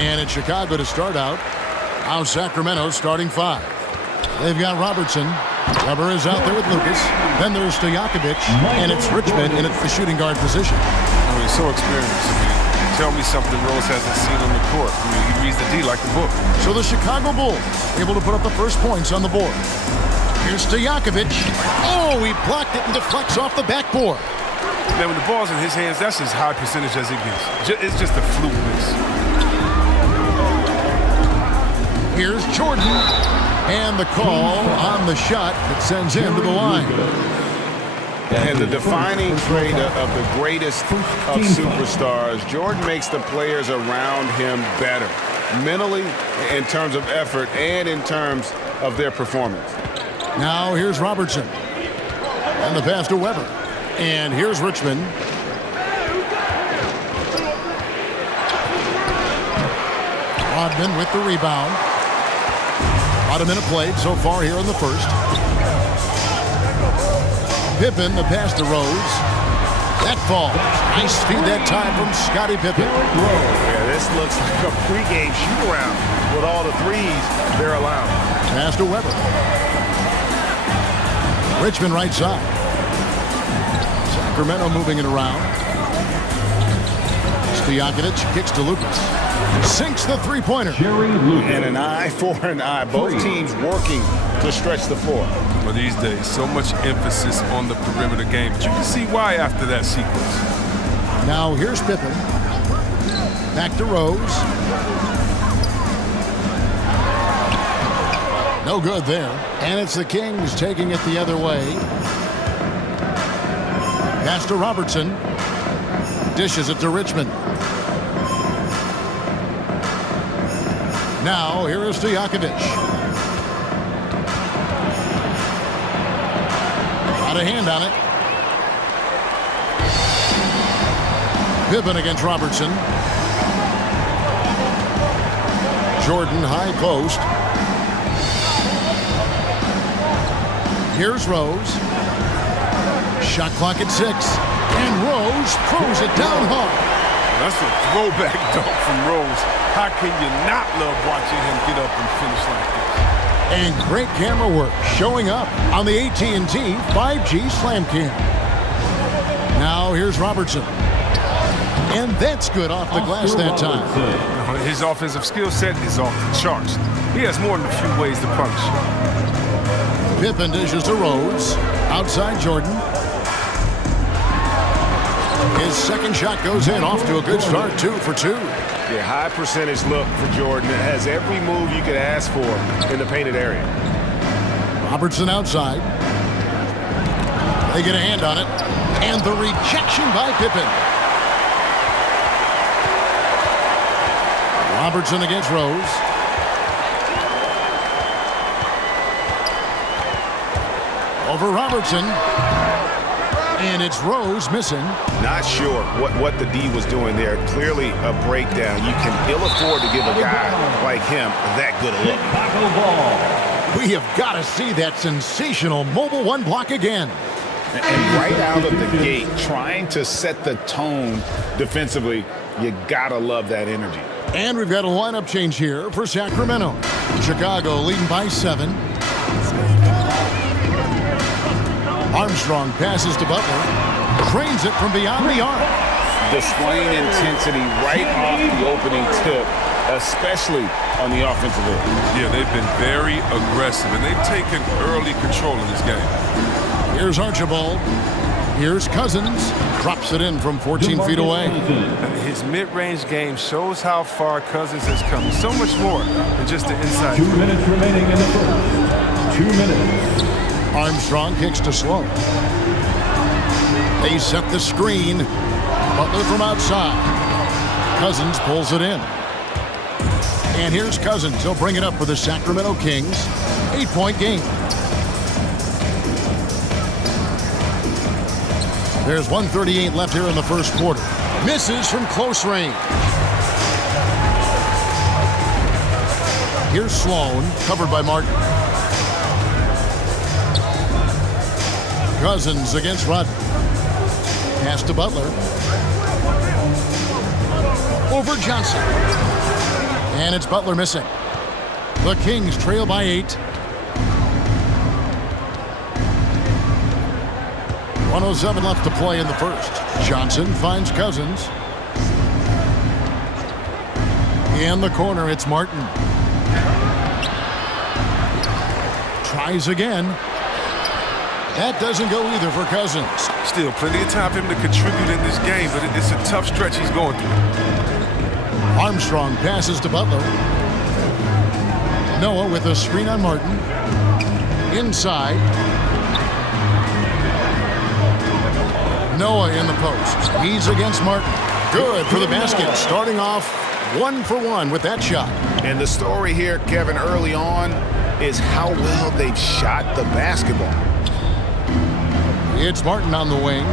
And it's Chicago to start out. Now Sacramento starting 5. They've got Robertson. Weber is out there with Lucas. Then there's Stojakovic. And it's Richmond in the shooting guard position. I mean, so experienced. I mean, tell me something Rose hasn't seen on the court. I mean, he reads the D like the book. So the Chicago Bulls able to put up the first points on the board. Here's Stojakovic. Oh, he blocked it and deflects off the backboard. Man, when the ball's in his hands, that's as high percentage as it gets. It's just a fluke miss. Here's Jordan. And the call on the shot that sends him to the line. And the defining trait of the greatest of superstars, Jordan makes the players around him better. Mentally, in terms of effort, and in terms of their performance. Now here's Robertson. And the pass to Weber. And here's Richmond. Rodman with the rebound. About a minute played so far here in the first. Pippen, the pass to Rose. That falls. Nice feed that time from Scottie Pippen. Yeah, this looks like a pregame shoot-around with all the threes they're allowing. Pass to Weber. Richmond right side. Sacramento moving it around. Stojakovic kicks to Lucas. Sinks the three-pointer. And an eye for an eye. Both teams working to stretch the floor. Well, these days, so much emphasis on the perimeter game, but you can see why after that sequence. Now here's Pippen. Back to Rose. No good there. And it's the Kings taking it the other way. Pass to Robertson. Dishes it to Richmond. Now, here is Stojakovic. Got a hand on it. Pippen against Robertson. Jordan high post. Here's Rose. Shot clock at 6. And Rose throws it down hard. That's a throwback dunk from Rose. How can you not love watching him get up and finish like this? And great camera work showing up on the AT&T 5G Slam Cam. Now here's Robertson. And that's good off the glass that time. His offensive skill set is off the charts. He has more than a few ways to punish. Pippen dishes to Rose. Outside Jordan. His second shot goes in, off to a good start, 2 for 2. Yeah, high percentage look for Jordan. It has every move you could ask for in the painted area. Robertson outside. They get a hand on it. And the rejection by Pippen. Robertson against Rose. Over Robertson. And it's Rose missing. Not sure what the D was doing there. Clearly a breakdown. You can ill afford to give a guy like him that good a look. We have got to see that sensational Mobile One block again. And right out of the gate, trying to set the tone defensively, you gotta love that energy. And we've got a lineup change here for Sacramento. Chicago leading by 7. Armstrong passes to Butler. Drains it from beyond the arc. Displaying intensity right off the opening tip, especially on the offensive end. Yeah, they've been very aggressive, and they've taken early control of this game. Here's Archibald. Here's Cousins. Drops it in from 14 feet away. His mid-range game shows how far Cousins has come. So much more than just the inside. 2 minutes remaining in the first. 2 minutes. Armstrong kicks to Sloan. They set the screen. Butler from outside. Cousins pulls it in. And here's Cousins. He'll bring it up for the Sacramento Kings. 8-point game. There's 1:38 left here in the first quarter. Misses from close range. Here's Sloan, covered by Martin. Cousins against Rodman. Pass to Butler. Over Johnson. And it's Butler missing. The Kings trail by 8. 1:07 left to play in the first. Johnson finds Cousins. In the corner, it's Martin. Tries again. That doesn't go either for Cousins. Still plenty of time for him to contribute in this game, but it's a tough stretch he's going through. Armstrong passes to Butler. Noah with a screen on Martin. Inside. Noah in the post. He's against Martin. Good for the basket. Starting off 1 for 1 with that shot. And the story here, Kevin, early on is how well they've shot the basketball. It's Martin on the wing.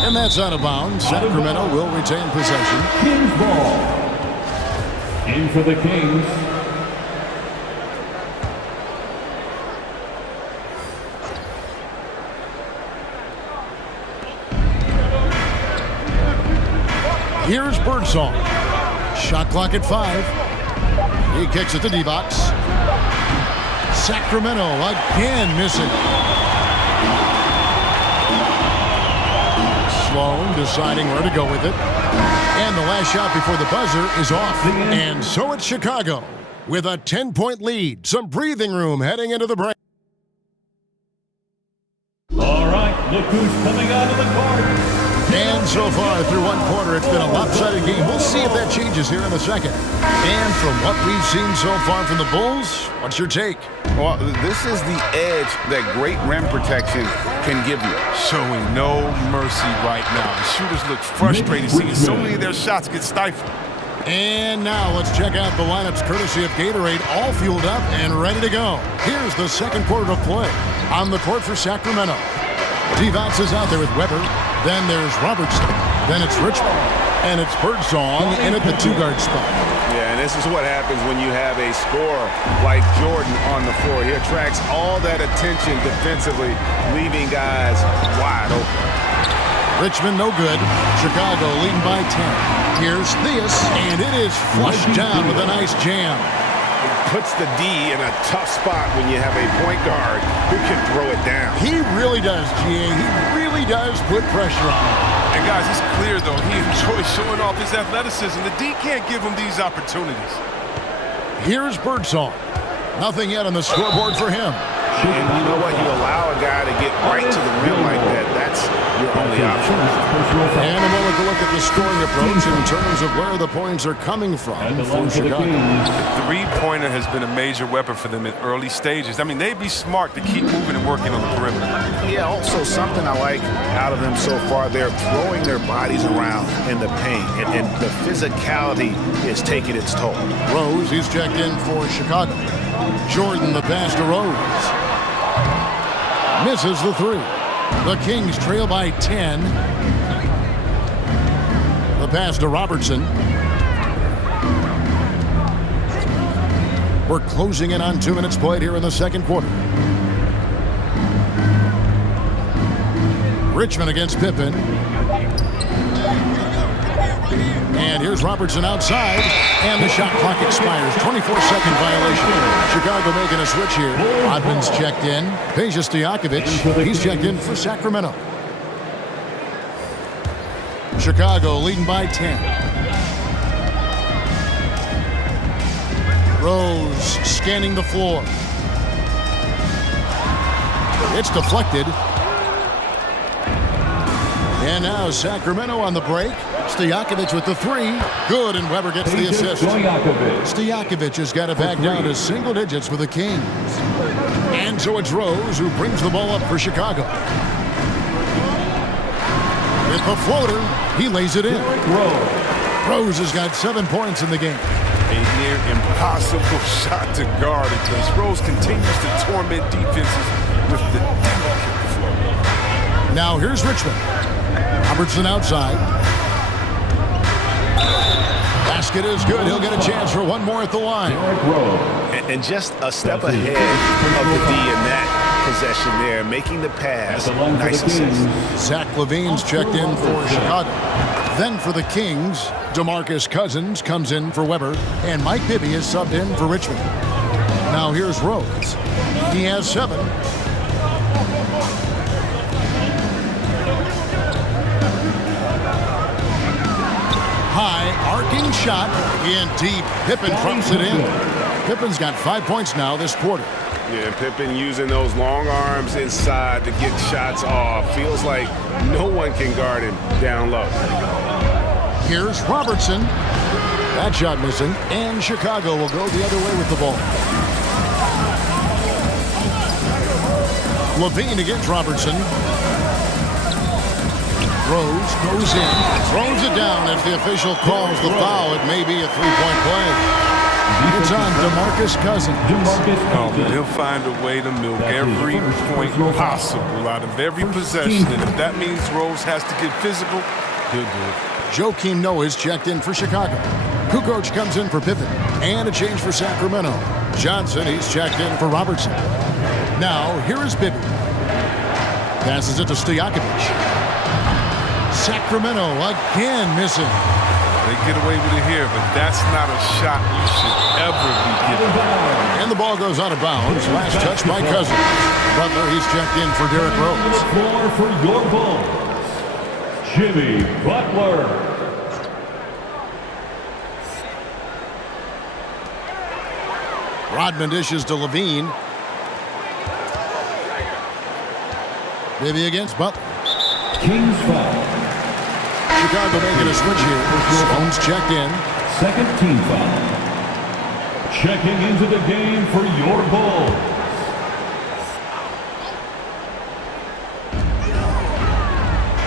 And that's out of bounds. Sacramento will retain possession. Kings ball. In for the Kings. Here's Birdsong. Shot clock at 5. He kicks it to D-Box. Sacramento again missing. Sloan deciding where to go with it. And the last shot before the buzzer is off. And so it's Chicago with a 10-point lead. Some breathing room heading into the break. All right, look who's coming out of the court. And so far through one quarter, it's been a lopsided game. We'll see if that changes here in the second. And from what we've seen so far from the Bulls, what's your take? Well, this is the edge that great rim protection can give you. Showing no mercy right now. The shooters look frustrated seeing so many of their shots get stifled. And now let's check out the lineups courtesy of Gatorade, all fueled up and ready to go. Here's the second quarter of play. On the court for Sacramento. D-Box is out there with Weber. Then there's Robertson. Then it's Richmond. And it's Birdsong in at the 2-guard spot. Yeah, and this is what happens when you have a scorer like Jordan on the floor. He attracts all that attention defensively, leaving guys wide open. Richmond no good. Chicago leading by 10. Here's Theus, and it is flushed down with a nice jam. Puts the D in a tough spot when you have a point guard who can throw it down. He really does, GA. He really does put pressure on him. And guys, it's clear though, he enjoys showing off his athleticism. The D can't give him these opportunities. Here's Birdsong. Nothing yet on the scoreboard for him. And you know what? You allow a guy to get right to the rim like that. That's your only option. And a moment to look at the scoring approach in terms of where the points are coming from for Chicago. The three-pointer has been a major weapon for them in early stages. I mean, they'd be smart to keep moving and working on the perimeter. Yeah, also something I like out of them so far, they're throwing their bodies around in the paint, and the physicality is taking its toll. Rose, he's checked in for Chicago. Jordan, the pass to Rose. Misses the 3. The Kings trail by 10. The pass to Robertson. We're closing in on 2 minutes played here in the second quarter. Richmond against Pippen. And here's Robertson outside, and the shot clock expires. 24-second violation. Chicago making a switch here. Odman's checked in. Peja Stojakovic, he's checked in for Sacramento. Chicago leading by 10. Rose scanning the floor. It's deflected. And now Sacramento on the break. Stojakovic with the 3. Good, and Weber gets the assist. Stojakovic has got it back down to single digits with the Kings. And so it's Rose who brings the ball up for Chicago. With the floater, he lays it in. Rose has got 7 points in the game. A near impossible shot to guard against. Rose continues to torment defenses with the delicate flow. Now here's Richmond. Robertson outside. Basket is good. He'll get a chance for one more at the line. And just a step ahead of the D in that possession there, making the pass. Nice assist. Zach LaVine's checked in for Chicago. Then for the Kings, DeMarcus Cousins comes in for Weber, and Mike Bibby is subbed in for Richmond. Now here's Rose. He has 7. High arcing shot in deep. Pippen drops it in. Pippen's got 5 points now this quarter. Yeah, Pippen using those long arms inside to get shots off. Feels like no one can guard him down low. Here's Robertson. That shot missing, and Chicago will go the other way with the ball. Levine against Robertson. Rose goes in, throws it down as the official calls the foul. It may be a three-point play. It's on DeMarcus Cousins. Oh, man, he'll find a way to milk every point possible out of every possession. And if that means Rose has to get physical, he'll do it. Joakim Noah is checked in for Chicago. Kukoc comes in for Pippen. And a change for Sacramento. Johnson, he's checked in for Robertson. Now, here is Bibby. Passes it to Stojakovic. Sacramento again missing. They get away with it here, but that's not a shot you should ever be given. And the ball goes out of bounds. Last touch by Cousins. Butler, he's checked in for Derrick Rose. The floor for your Bulls, Jimmy Butler. Rodman dishes to Levine. Bibby against Butler. Kings foul. Chicago making a switch here. Stone's checked in. Second team foul. Checking into the game for your Bulls,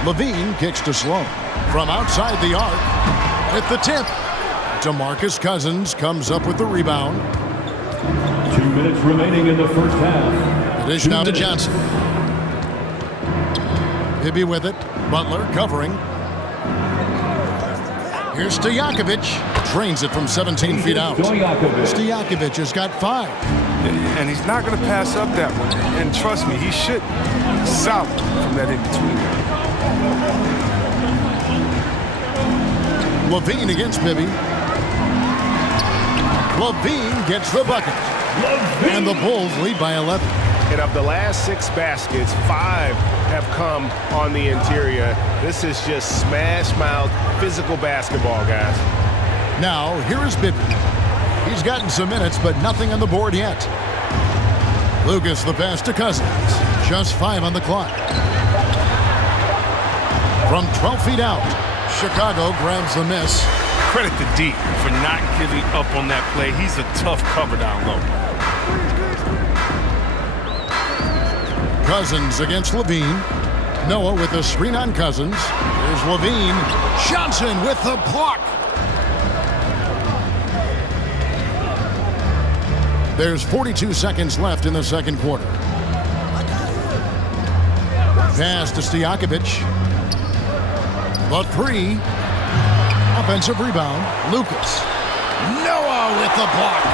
Levine kicks to Sloan. From outside the arc. At the tip. DeMarcus Cousins comes up with the rebound. 2 minutes remaining in the first half. The dish now to Johnson. Bibby with it. Butler covering. Here's Stojakovic. Trains it from 17 feet out. Stojakovic has got 5. And he's not going to pass up that one. And trust me, he should. Solid from that in-between. Levine against Bibby. Levine gets the bucket. And the Bulls lead by 11. And of the last 6 baskets, 5 have come on the interior. This is just smash-mouth physical basketball, guys. Now, here is Bibby. He's gotten some minutes, but nothing on the board yet. Lucas the pass to Cousins. Just 5 on the clock. From 12 feet out, Chicago grabs the miss. Credit to D for not giving up on that play. He's a tough cover down low. Cousins against Levine. Noah with the screen on Cousins. Here's Levine. Johnson with the block. There's 42 seconds left in the second quarter. Pass to Stojakovic. The 3. Offensive rebound. Lucas. Noah with the block.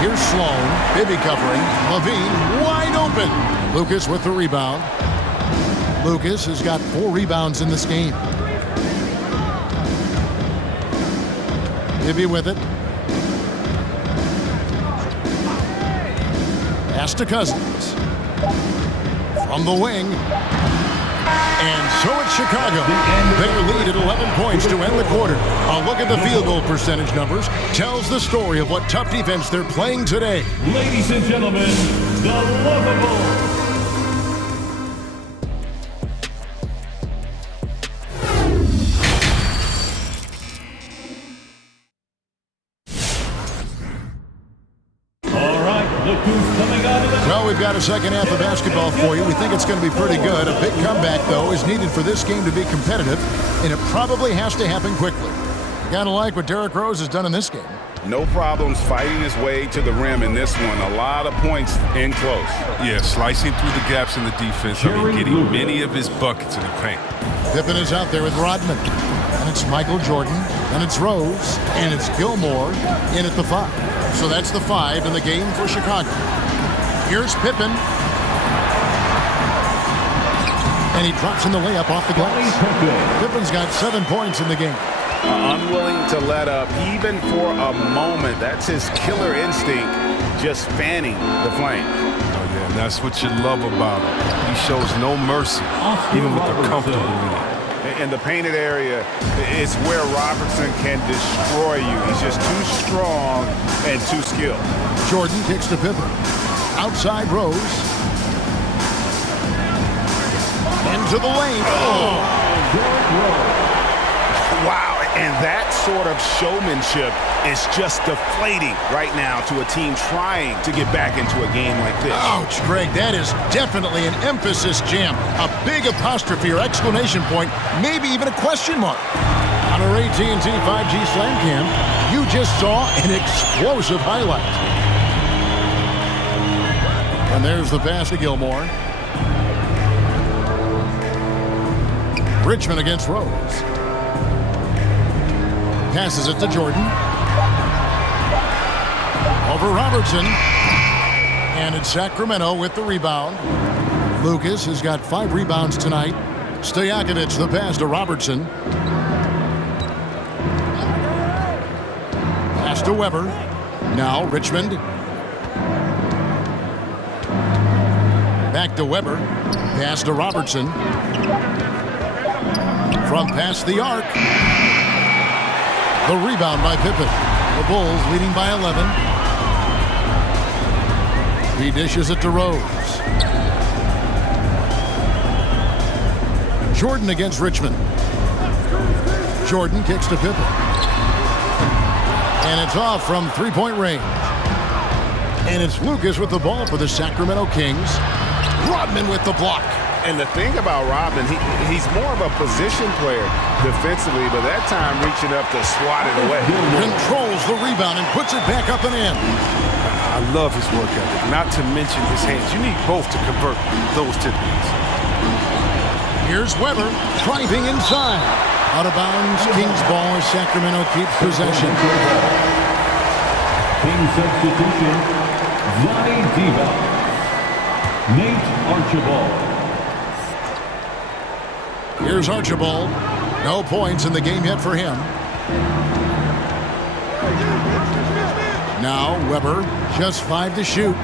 Here's Sloan. Bibby covering. Levine wide open. Lucas with the rebound. Lucas has got 4 rebounds in this game. Bibby with it. Pass to Cousins. From the wing. And so it's Chicago. Their lead at 11 points to end the quarter. A look at the field goal percentage numbers tells the story of what tough defense they're playing today. Ladies and gentlemen, the lovable. Well, we've got a second half of basketball for you. We think it's going to be pretty good. A big comeback, though, is needed for this game to be competitive, and it probably has to happen quickly. You gotta like what Derrick Rose has done in this game. No problems fighting his way to the rim in this one. A lot of points in close. Yeah, slicing through the gaps in the defense. Getting many of his buckets in the paint. Pippen is out there with Rodman. And it's Michael Jordan. And it's Rose. And it's Gilmore in at the 5. So that's the 5 in the game for Chicago. Here's Pippen. And he drops in the layup off the glass. Pippen's got 7 points in the game. Unwilling to let up even for a moment. That's his killer instinct, just fanning the flames. Oh, yeah, and that's what you love about him. He shows no mercy, even with the comfortable lead. In the painted area, it's where Robertson can destroy you. He's just too strong and too skilled. Jordan kicks to Pippen. Outside Rose. Into the lane. Wow, and that sort of showmanship is just deflating right now to a team trying to get back into a game like this. Ouch, Greg, that is definitely an emphasis jam. A big apostrophe or exclamation point, maybe even a question mark. On our AT&T 5G Slam Cam, you just saw an explosive highlight. And there's the pass to Gilmore. Richmond against Rose. Passes it to Jordan. Over Robertson. And it's Sacramento with the rebound. Lucas has got 5 rebounds tonight. Stojakovic the pass to Robertson. Pass to Weber. Now Richmond. Back to Weber. Pass to Robertson. From past the arc. The rebound by Pippen. The Bulls leading by 11. He dishes it to Rose. Jordan against Richmond. Jordan kicks to Pippen. And it's off from three-point range. And it's Lucas with the ball for the Sacramento Kings. Rodman with the block. And the thing about Rodman, he's more of a position player defensively, but that time reaching up to swat it away. Controls the rebound and puts it back up and in. I love his work ethic, not to mention his hands. You need both to convert those tip-ins. Here's Weber driving inside. Out of bounds, Kings ball as Sacramento keeps possession. Team substitution, Johnny Divac. Nate Archibald. Here's Archibald. No points in the game yet for him. Now Weber, just 5 to shoot.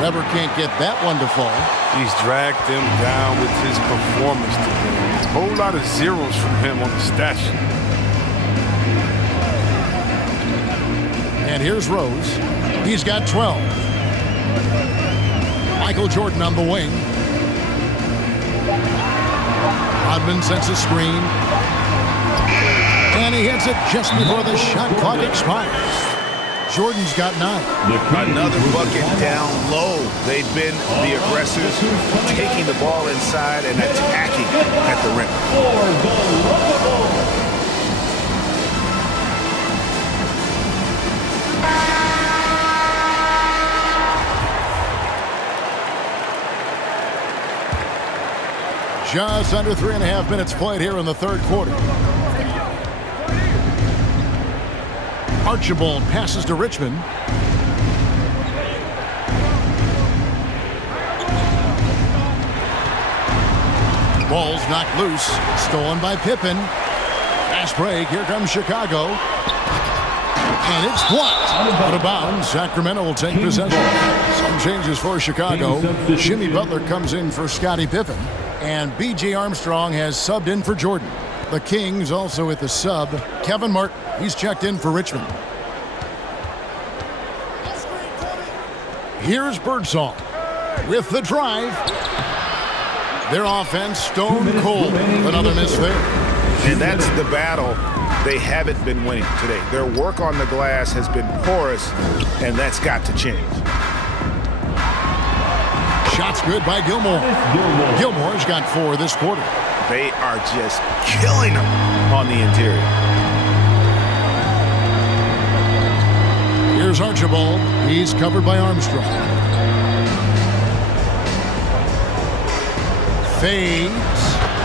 Weber can't get that one to fall. He's dragged them down with his performance today. A whole lot of zeros from him on the stat sheet. And here's Rose. He's got 12. Michael Jordan on the wing. Rodman sets a screen. And he hits it just before the shot clock expires. Jordan's got 9. Another bucket down low. They've been the aggressors, taking the ball inside and attacking at the rim. Just under 3.5 minutes played here in the third quarter. Archibald passes to Richmond. Ball's knocked loose. Stolen by Pippen. Fast break. Here comes Chicago. And it's blocked. Out of bounds. Sacramento will take possession. Some changes for Chicago. Jimmy Butler comes in for Scottie Pippen. And B.J. Armstrong has subbed in for Jordan. The Kings also with the sub. Kevin Martin, he's checked in for Richmond. Here's Birdsong with the drive. Their offense stone cold. Another miss there. And that's the battle they haven't been winning today. Their work on the glass has been porous, and that's got to change. Shots good by Gilmore. Gilmore's got 4 this quarter. They are just killing them on the interior. Here's Archibald. He's covered by Armstrong. Fades.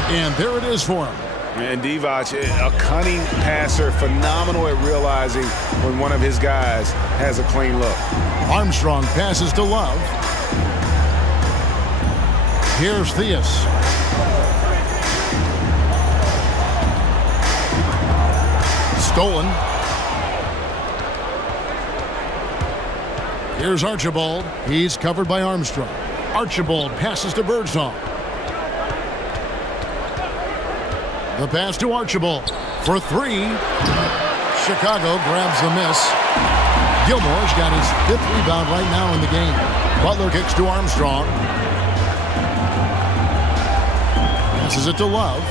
And there it is for him. And Divac, a cunning passer, phenomenal at realizing when one of his guys has a clean look. Armstrong passes to Love. Here's Theus. Stolen. Here's Archibald. He's covered by Armstrong. Archibald passes to Birdsong. The pass to Archibald for three. Chicago grabs the miss. Gilmore's got his 5th rebound right now in the game. Butler kicks to Armstrong. Passes it to Love.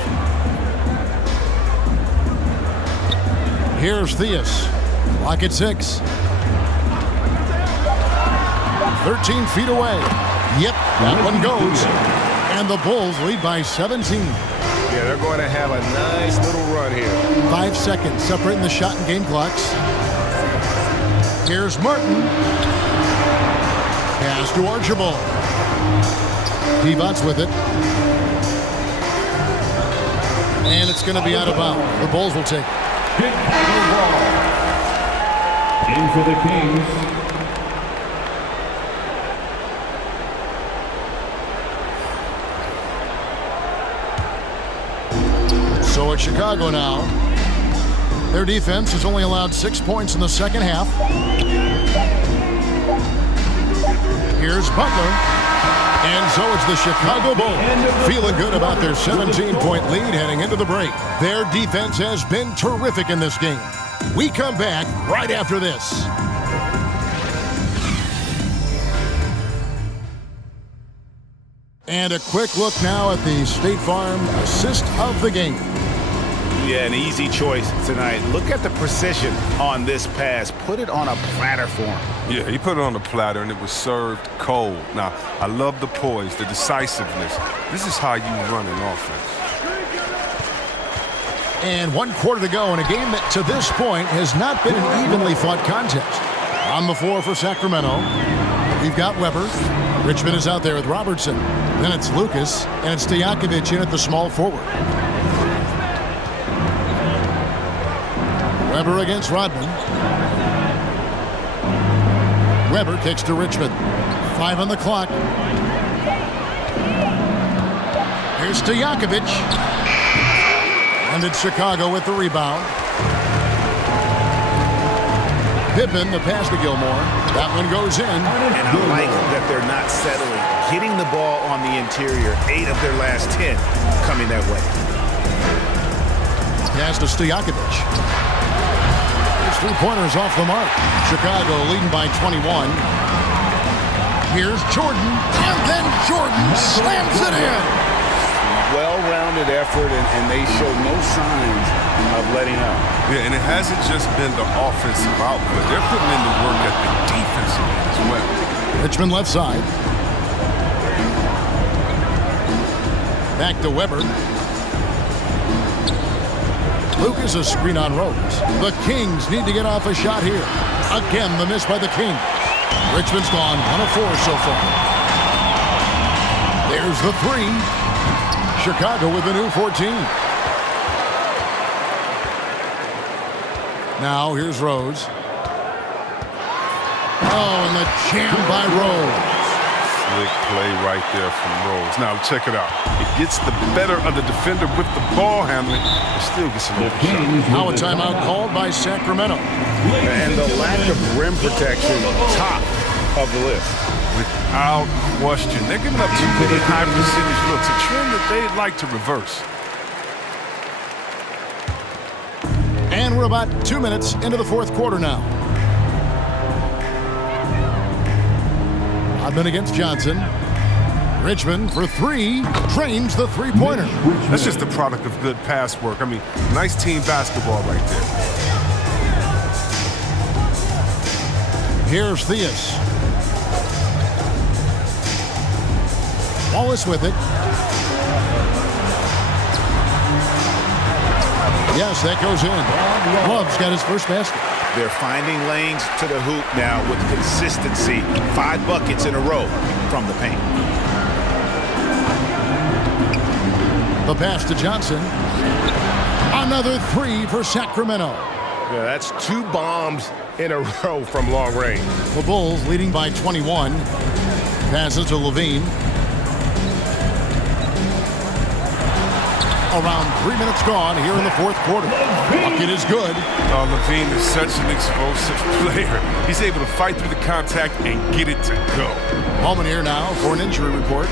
Here's Theus. Clock at 6. 13 feet away. Yep, that one goes. And the Bulls lead by 17. Yeah, they're going to have a nice little run here. 5 seconds separating the shot and game clocks. Here's Martin. Pass to Archibald. Divac with it. And it's going to be out of bounds. The Bulls will take it. Chicago ball. In for the Kings. So it's Chicago now. Their defense has only allowed 6 points in the second half. Here's Butler. And so it's the Chicago Bulls feeling good about their 17-point lead heading into the break. Their defense has been terrific in this game. We come back right after this. And a quick look now at the State Farm assist of the game. Yeah, an easy choice tonight. Look at the precision on this pass. Put it on a platter for him. Yeah, he put it on the platter, and it was served cold. Now, I love the poise, the decisiveness. This is how you run an offense. And 1 quarter to go in a game that to this point has not been an evenly fought contest. On the floor for Sacramento, we've got Weber. Richmond is out there with Robertson. Then it's Lucas, and it's Stojakovic in at the small forward. Weber against Rodman. Weber kicks to Richmond. 5 on the clock. Here's Stojakovic. And it's Chicago with the rebound. Pippen, the pass to Gilmore. That one goes in. And I like that they're not settling. Getting the ball on the interior. 8 of their last 10 coming that way. Pass to Stojakovic. His 3-pointers off the mark. Chicago leading by 21. Here's Jordan. And then Jordan slams it in. Well-rounded effort, and they show no signs of letting up. Yeah, and it hasn't just been the offensive output. They're putting in the work at the defensive end as well. Richmond left side. Back to Weber. Lucas, a screen on Rose. The Kings need to get off a shot here. Again, the miss by the Kings. Richmond's gone 1 of 4 so far. There's the 3. Chicago with a new 14. Now here's Rose. Oh, and the jam by Rose. Slick play right there from Rose. Now check it out. It gets the better of the defender with the ball handling, but still gets an open shot. Now a timeout called by Sacramento. And the lack of rim protection, top of the list. Without question. They're giving up too many high percentage looks, a trend that they'd like to reverse. And we're about 2 minutes into the 4th quarter now. Rodman against Johnson. Richmond for 3. Drains the 3-pointer. That's just the product of good pass work. I mean, nice team basketball right there. Here's Theus. Wallace with it. Yes, that goes in. Love's got his first basket. They're finding lanes to the hoop now with consistency. 5 buckets in a row from the paint. The pass to Johnson. Another 3 for Sacramento. Yeah, that's 2 bombs in a row from long range. The Bulls leading by 21. Passes to Levine. Around 3 minutes gone here in the fourth quarter. Bucket is good. Oh, Levine is such an explosive player. He's able to fight through the contact and get it to go. Moment here now for an injury report.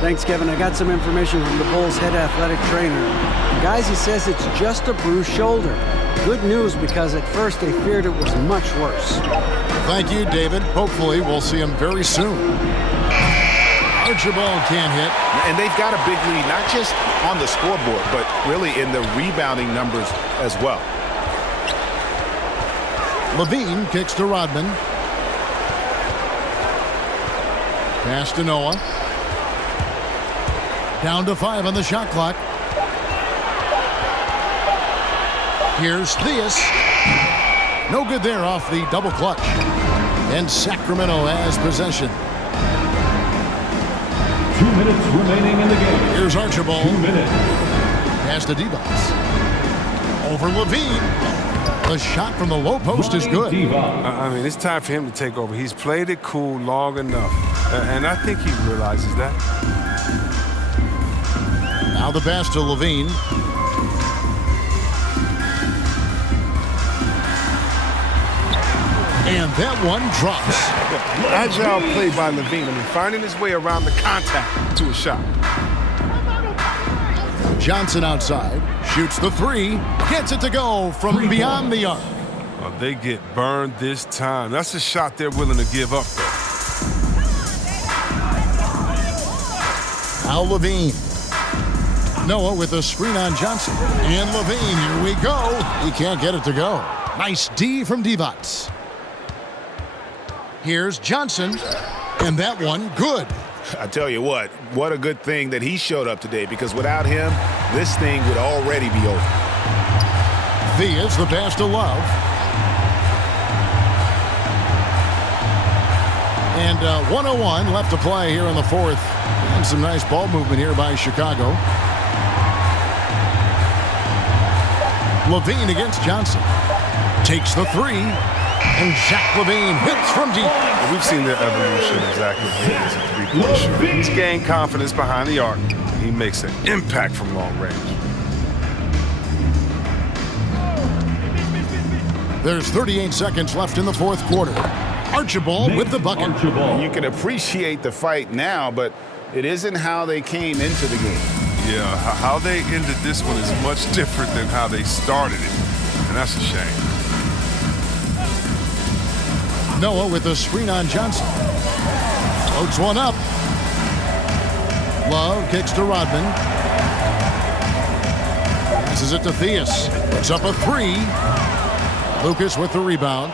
Thanks, Kevin. I got some information from the Bulls' head athletic trainer. Guys, he says it's just a bruised shoulder. Good news, because at first they feared it was much worse. Thank you, David. Hopefully we'll see him very soon. Archibald can't hit. And they've got a big lead, not just on the scoreboard, but really in the rebounding numbers as well. Levine kicks to Rodman. Pass to Noah. Down to 5 on the shot clock. Here's Theus. No good there off the double clutch. And Sacramento has possession. 2 minutes remaining in the game. Here's Archibald. 2 minutes. Pass to Divac. Over Levine. The shot from the low post is good. I mean, it's time for him to take over. He's played it cool long enough. And I think he realizes that. Now the pass to Levine. And that one drops. Agile play by Levine. I mean, finding his way around the contact to a shot. Johnson outside. Shoots the 3. Gets it to go from beyond the arc. Oh, they get burned this time. That's a shot they're willing to give up, though. Now Levine. Noah with a screen on Johnson. And Levine, here we go. He can't get it to go. Nice D from Divac. Here's Johnson. And that one, good. I tell you what a good thing that he showed up today, because without him, this thing would already be over. Theus, the pass to Love. And 1:01 left to play here in the fourth. And some nice ball movement here by Chicago. Levine against Johnson. Takes the 3. And Zach Levine hits from deep. We've seen the evolution of Zach Levine as a three-point shooter. He's gained confidence behind the arc. He makes an impact from long range. There's 38 seconds left in the fourth quarter. Archibald with the bucket. You can appreciate the fight now, but it isn't how they came into the game. Yeah, how they ended this one is much different than how they started it. And that's a shame. Noah with a screen on Johnson. Floats one up. Love kicks to Rodman. Passes it to Theus. Puts up a 3. Lucas with the rebound.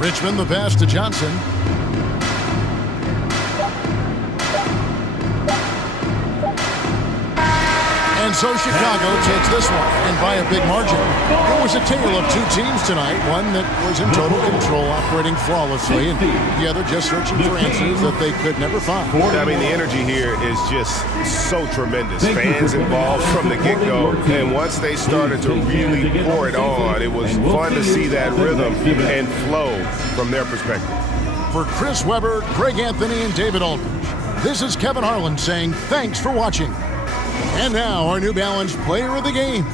Richmond the pass to Johnson. And so Chicago takes this one, and by a big margin. It was a tale of two teams tonight, one that was in total control, operating flawlessly, and the other just searching for answers that they could never find. I mean, the energy here is just so tremendous. Fans involved from the get-go, and once they started to really pour it on, it was fun to see that rhythm and flow from their perspective. For Chris Webber, Greg Anthony, and David Aldridge, this is Kevin Harlan saying thanks for watching. And now, our New Balance Player of the Game,